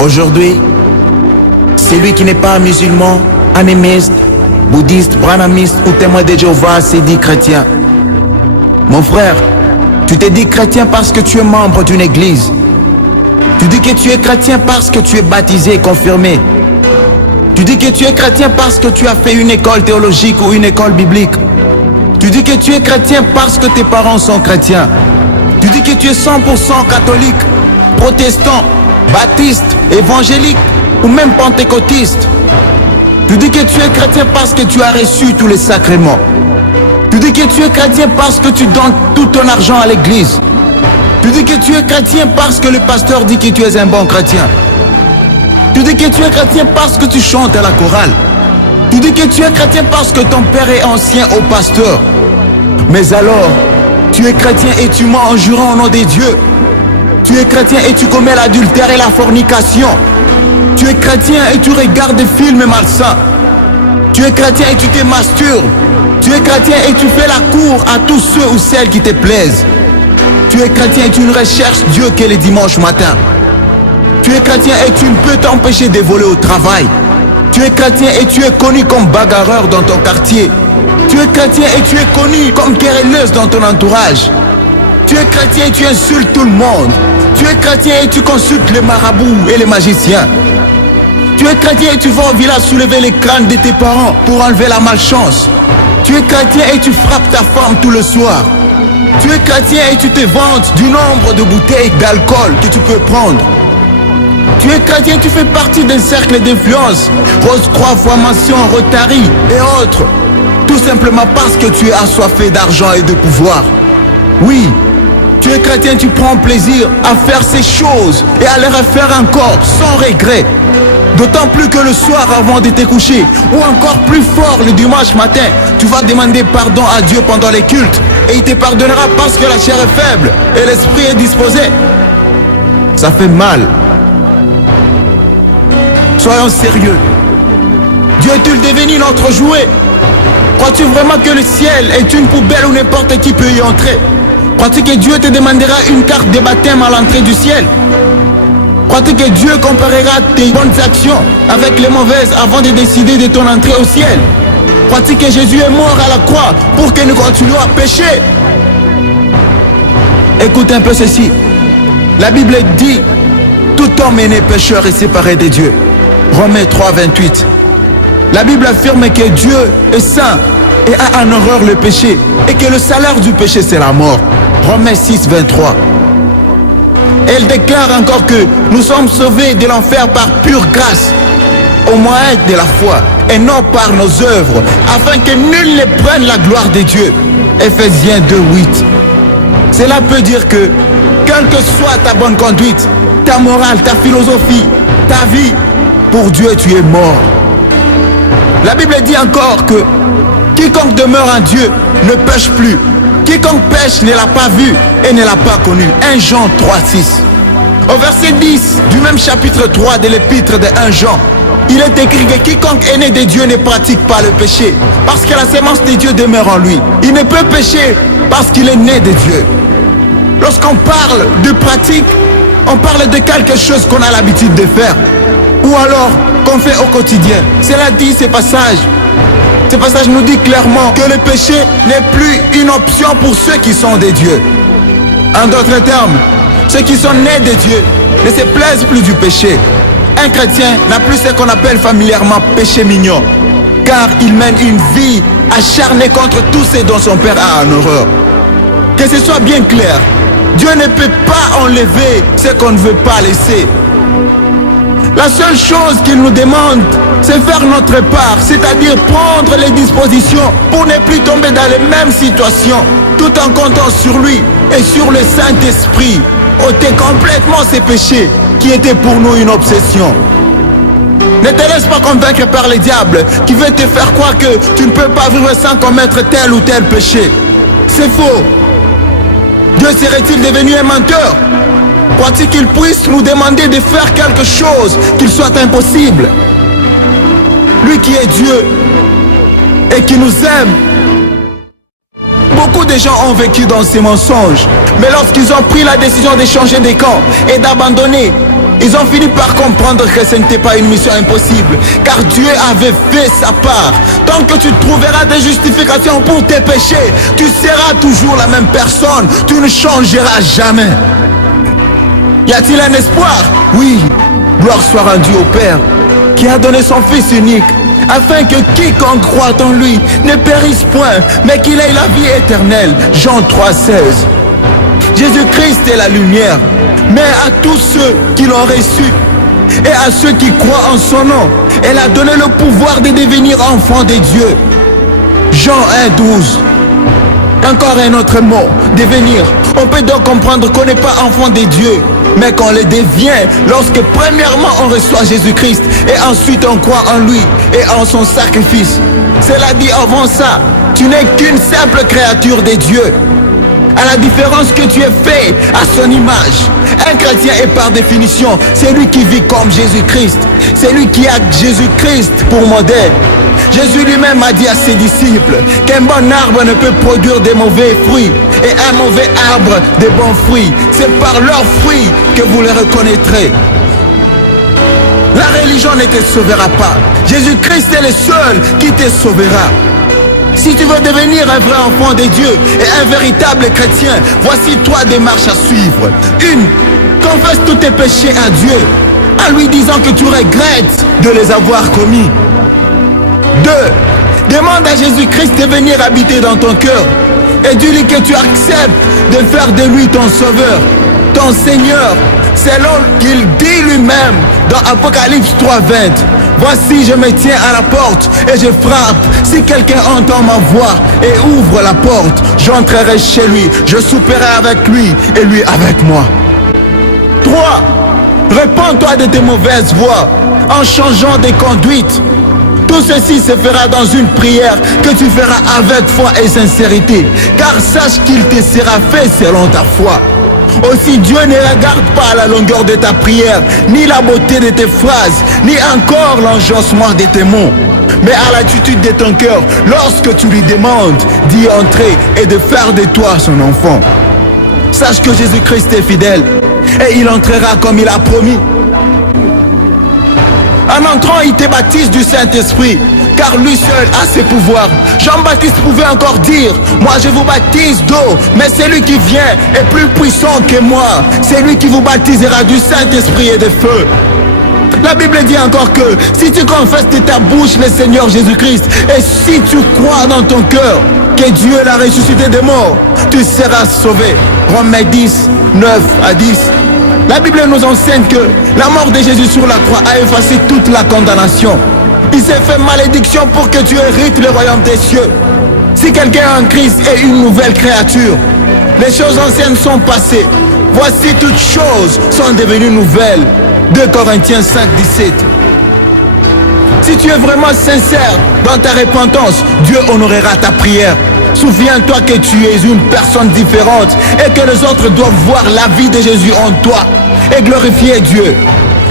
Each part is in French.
Aujourd'hui, celui qui n'est pas musulman, animiste, bouddhiste, branamiste ou témoin de Jéhovah s'est dit chrétien. Mon frère, tu t'es dit chrétien parce que tu es membre d'une église. Tu dis que tu es chrétien parce que tu es baptisé et confirmé. Tu dis que tu es chrétien parce que tu as fait une école théologique ou une école biblique. Tu dis que tu es chrétien parce que tes parents sont chrétiens. Tu dis que tu es 100% catholique, protestant, baptiste, évangélique ou même pentecôtiste. Tu dis que tu es chrétien parce que tu as reçu tous les sacrements. Tu dis que tu es chrétien parce que tu donnes tout ton argent à l'église. Tu dis que tu es chrétien parce que le pasteur dit que tu es un bon chrétien. Tu dis que tu es chrétien parce que tu chantes à la chorale. Tu dis que tu es chrétien parce que ton père est ancien au pasteur. Mais alors, tu es chrétien et tu mens en jurant au nom des dieux. Tu es chrétien et tu commets l'adultère et la fornication. Tu es chrétien et tu regardes des films malsains. Tu es chrétien et tu te masturbes. Tu es chrétien et tu fais la cour à tous ceux ou celles qui te plaisent. Tu es chrétien et tu ne recherches Dieu que les dimanches matins. Tu es chrétien et tu ne peux t'empêcher de voler au travail. Tu es chrétien et tu es connu comme bagarreur dans ton quartier. Tu es chrétien et tu es connu comme querelleuse dans ton entourage. Tu es chrétien et tu insultes tout le monde. Tu es chrétien et tu consultes les marabouts et les magiciens. Tu es chrétien et tu vas au village soulever les crânes de tes parents pour enlever la malchance. Tu es chrétien et tu frappes ta femme tout le soir. Tu es chrétien et tu te vantes du nombre de bouteilles d'alcool que tu peux prendre. Tu es chrétien et tu fais partie d'un cercle d'influence, Rose-Croix, Formation, Rotary et autres. Tout simplement parce que tu es assoiffé d'argent et de pouvoir. Oui, tu es chrétien et tu prends plaisir à faire ces choses et à les refaire encore sans regret. D'autant plus que le soir avant de te coucher, ou encore plus fort le dimanche matin, tu vas demander pardon à Dieu pendant les cultes et il te pardonnera parce que la chair est faible et l'esprit est disposé. Ça fait mal. Soyons sérieux. Dieu est-il devenu notre jouet? Crois-tu vraiment que le ciel est une poubelle où n'importe qui peut y entrer? Crois-tu que Dieu te demandera une carte de baptême à l'entrée du ciel? Crois-tu que Dieu comparera tes bonnes actions avec les mauvaises avant de décider de ton entrée au ciel? Crois-tu que Jésus est mort à la croix pour que nous continuions à pécher? Écoute un peu ceci. La Bible dit, tout homme est né pécheur et séparé de Dieu. Romains 3, 28. La Bible affirme que Dieu est saint et a en horreur le péché et que le salaire du péché c'est la mort. Romains 6, 23. Elle déclare encore que nous sommes sauvés de l'enfer par pure grâce, au moyen de la foi, et non par nos œuvres, afin que nul ne prenne la gloire de Dieu. Ephésiens 2, 8. Cela peut dire que, quelle que soit ta bonne conduite, ta morale, ta philosophie, ta vie, pour Dieu tu es mort. La Bible dit encore que quiconque demeure en Dieu ne pêche plus. Quiconque pêche ne l'a pas vu et ne l'a pas connu. 1 Jean 3, 6. Au verset 10 du même chapitre 3 de l'épître de 1 Jean, il est écrit que quiconque est né de Dieu ne pratique pas le péché, parce que la sémence de Dieu demeure en lui. Il ne peut pécher parce qu'il est né de Dieu. Lorsqu'on parle de pratique, on parle de quelque chose qu'on a l'habitude de faire, ou alors qu'on fait au quotidien. Cela dit ce passage. Ce passage nous dit clairement que le péché n'est plus une option pour ceux qui sont des dieux. En d'autres termes, ceux qui sont nés de Dieu ne se plaisent plus du péché. Un chrétien n'a plus ce qu'on appelle familièrement péché mignon, car il mène une vie acharnée contre tout ce dont son père a en horreur. Que ce soit bien clair, Dieu ne peut pas enlever ce qu'on ne veut pas laisser. La seule chose qu'il nous demande, c'est faire notre part, c'est-à-dire prendre les dispositions pour ne plus tomber dans les mêmes situations, tout en comptant sur lui et sur le Saint-Esprit, ôter complètement ces péchés qui étaient pour nous une obsession. Ne te laisse pas convaincre par le diable qui veut te faire croire que tu ne peux pas vivre sans commettre tel ou tel péché. C'est faux. Dieu serait-il devenu un menteur? Crois-tu qu'il puisse nous demander de faire quelque chose qu'il soit impossible? Lui qui est Dieu et qui nous aime. Beaucoup de gens ont vécu dans ces mensonges, mais lorsqu'ils ont pris la décision de changer de camp et d'abandonner Ils ont fini par comprendre que ce n'était pas une mission impossible, car Dieu avait fait sa part. Tant que tu trouveras des justifications pour tes péchés, tu seras toujours la même personne, tu ne changeras jamais. Y a-t-il un espoir? Oui, gloire soit rendue au Père, qui a donné son Fils unique, afin que quiconque croit en lui ne périsse point, mais qu'il ait la vie éternelle. Jean 3,16. Jésus-Christ est la lumière, mais à tous ceux qui l'ont reçu et à ceux qui croient en son nom, elle a donné le pouvoir de devenir enfants de Dieu. Jean 1,12. Encore un autre mot, devenir. On peut donc comprendre qu'on n'est pas enfant de Dieu, mais qu'on le devient lorsque premièrement on reçoit Jésus-Christ et ensuite on croit en lui et en son sacrifice. Cela dit, avant ça, tu n'es qu'une simple créature de Dieu. À la différence que tu es fait à son image. Un chrétien est par définition celui qui vit comme Jésus-Christ, celui qui a Jésus-Christ pour modèle. Jésus lui-même a dit à ses disciples qu'un bon arbre ne peut produire de mauvais fruits et un mauvais arbre de bons fruits. C'est par leurs fruits que vous les reconnaîtrez. La religion ne te sauvera pas. Jésus-Christ est le seul qui te sauvera. Si tu veux devenir un vrai enfant de Dieu et un véritable chrétien, voici trois démarches à suivre. 1. Confesse tous tes péchés à Dieu, en lui disant que tu regrettes de les avoir commis. 2. Demande à Jésus-Christ de venir habiter dans ton cœur et dis-lui que tu acceptes de faire de lui ton sauveur, ton Seigneur, selon qu'il dit lui-même dans Apocalypse 3,20. Voici, je me tiens à la porte et je frappe. Si quelqu'un entend ma voix et ouvre la porte, j'entrerai chez lui, je souperai avec lui et lui avec moi. 3. Répands-toi de tes mauvaises voies en changeant de conduite. Tout ceci se fera dans une prière que tu feras avec foi et sincérité, car sache qu'il te sera fait selon ta foi. Aussi, Dieu ne regarde pas la longueur de ta prière, ni la beauté de tes phrases, ni encore l'enjancement de tes mots, mais à l'attitude de ton cœur lorsque tu lui demandes d'y entrer et de faire de toi son enfant. Sache que Jésus-Christ est fidèle et il entrera comme il a promis. En entrant, il te baptise du Saint-Esprit, car lui seul a ses pouvoirs. Jean-Baptiste pouvait encore dire, moi je vous baptise d'eau, mais celui qui vient est plus puissant que moi. C'est lui qui vous baptisera du Saint-Esprit et de feu. La Bible dit encore que si tu confesses de ta bouche le Seigneur Jésus-Christ et si tu crois dans ton cœur que Dieu l'a ressuscité des morts, tu seras sauvé. Romains 10, 9 à 10. La Bible nous enseigne que la mort de Jésus sur la croix a effacé toute la condamnation. Il s'est fait malédiction pour que tu hérites le royaume des cieux. Si quelqu'un en Christ est une nouvelle créature, les choses anciennes sont passées. Voici toutes choses sont devenues nouvelles. 2 Corinthiens 5, 17. Si tu es vraiment sincère dans ta repentance, Dieu honorera ta prière. Souviens-toi que tu es une personne différente et que les autres doivent voir la vie de Jésus en toi et glorifier Dieu.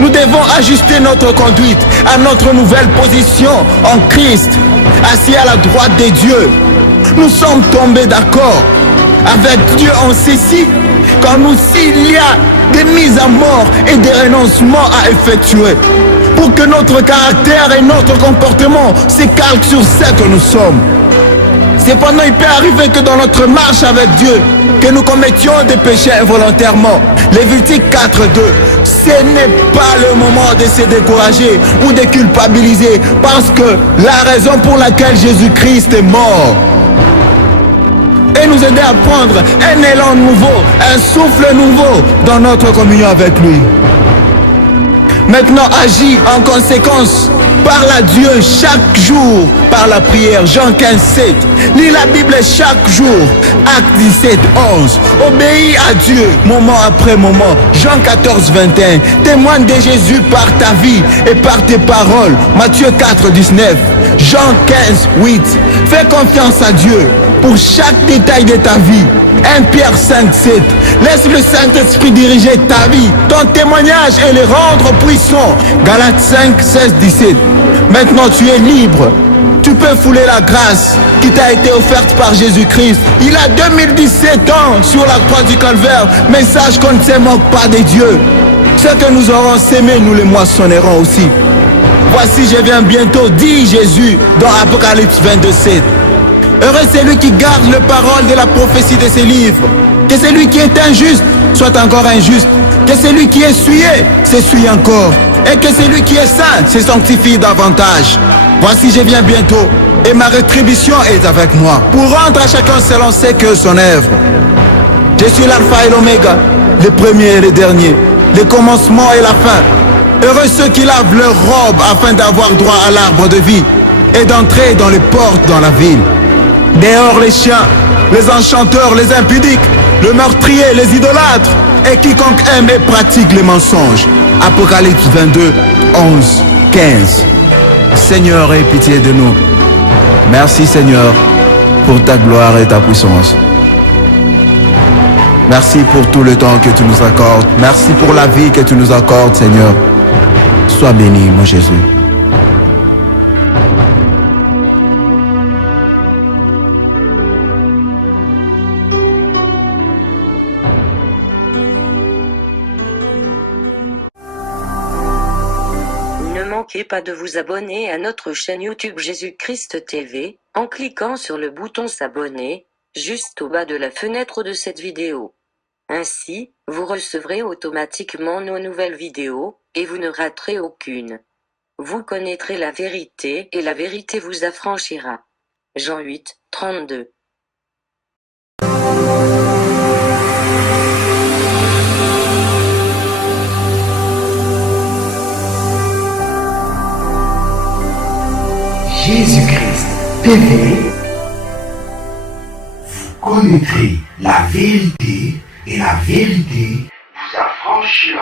Nous devons ajuster notre conduite à notre nouvelle position en Christ, assis à la droite de Dieu. Nous sommes tombés d'accord avec Dieu en ceci, quand nous s'il y a des mises à mort et des renoncements à effectuer, pour que notre caractère et notre comportement se calquent sur ce que nous sommes. Cependant, il peut arriver que dans notre marche avec Dieu, que nous commettions des péchés involontairement. Lévitique 4.2. Ce n'est pas le moment de se décourager ou de culpabiliser, parce que la raison pour laquelle Jésus-Christ est mort et nous aider à prendre un élan nouveau, un souffle nouveau dans notre communion avec lui. Maintenant, agis en conséquence. Parle à Dieu chaque jour par la prière. Jean 15, 7. Lis la Bible chaque jour. Acte 17, 11. Obéis à Dieu moment après moment. Jean 14, 21. Témoigne de Jésus par ta vie et par tes paroles. Matthieu 4, 19. Jean 15, 8. Fais confiance à Dieu pour chaque détail de ta vie. 1 Pierre 5, 7. Laisse le Saint-Esprit diriger ta vie, ton témoignage et le rendre puissant. Galates 5, 16, 17. Maintenant tu es libre. Tu peux fouler la grâce qui t'a été offerte par Jésus-Christ. Il a 2017 ans sur la croix du Calvaire, mais sache qu'on ne se moque pas de Dieu. Ce que nous aurons sémé, nous les moissonnerons aussi. Voici, je viens bientôt, dit Jésus dans Apocalypse 22:7. Heureux celui qui garde les paroles de la prophétie de ces livres. Que celui qui est injuste soit encore injuste. Que celui qui est souillé s'essuie encore. Et que celui qui est saint se sanctifie davantage. Voici, je viens bientôt, et ma rétribution est avec moi, pour rendre à chacun selon ce que son œuvre. Je suis l'alpha et l'oméga, le premier et le dernier, le commencement et la fin. Heureux ceux qui lavent leurs robes afin d'avoir droit à l'arbre de vie et d'entrer dans les portes dans la ville. Dehors les chiens, les enchanteurs, les impudiques, le meurtrier, les idolâtres et quiconque aime et pratique les mensonges. Apocalypse 22, 11, 15. Seigneur, aie pitié de nous. Merci Seigneur pour ta gloire et ta puissance. Merci pour tout le temps que tu nous accordes. Merci pour la vie que tu nous accordes, Seigneur. Sois béni, mon Jésus. Ne manquez pas de vous abonner à notre chaîne YouTube Jésus-Christ TV, en cliquant sur le bouton s'abonner, juste au bas de la fenêtre de cette vidéo. Ainsi, vous recevrez automatiquement nos nouvelles vidéos, et vous ne raterez aucune. Vous connaîtrez la vérité, et la vérité vous affranchira. Jean 8, 32. Jésus-Christ TV, vous connaîtrez la vérité et la vérité vous affranchira.